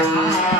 Música